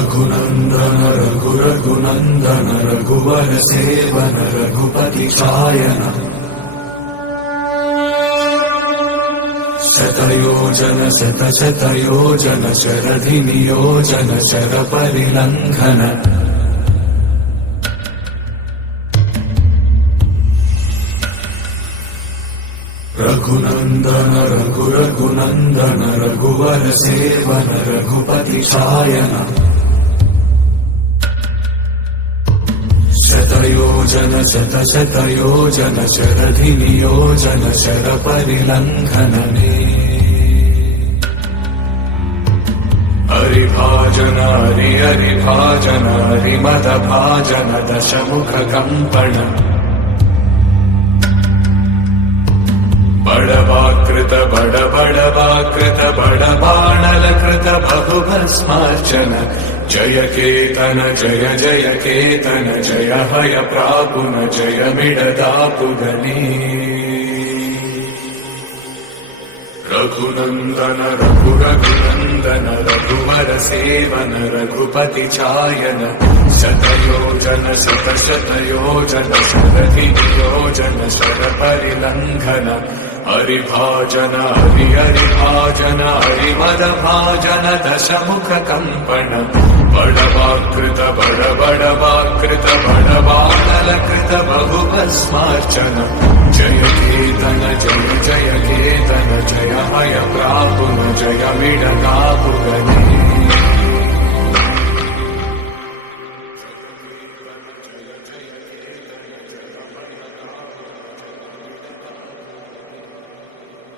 रघुनन्दन रघुरघुनन्दन रघुवर seven Raghupati Shayan शतयोजन शतशतयोजन शरधि नियोजन sir परिलङ्घन Raghunandan रघुरघुनन्दन रघुवर seven Raghupati Shayan शतयोजन शतशतयोजन शरधि नियोजन sir परिलङ्घनने हरिभाजन हरिभाजन हरिमदभाजन दशमुख कंपन बड़वाकृत बड़वाकृत बड़बाणलकृत बहुभस्मार्चन जय केतन जय जय केतन जय हय प्रापुन जय मिडदापुगनी रघुनन्दन रघुरघुनन्दन रघुवर सेवन रघुपति चायन शतयोजन शतशतयोजन शरधि नियोजन शर परिलङ्घन हरिभाजन हरिभाजन हरिमदभाजन दशमुख कंपन बड़वाकृत बड़वाकृत बड़बाणलकृत बहुभस्मार्चन जय केतन जय जय केतन जय हय प्रापुन जय मिडदापुगनी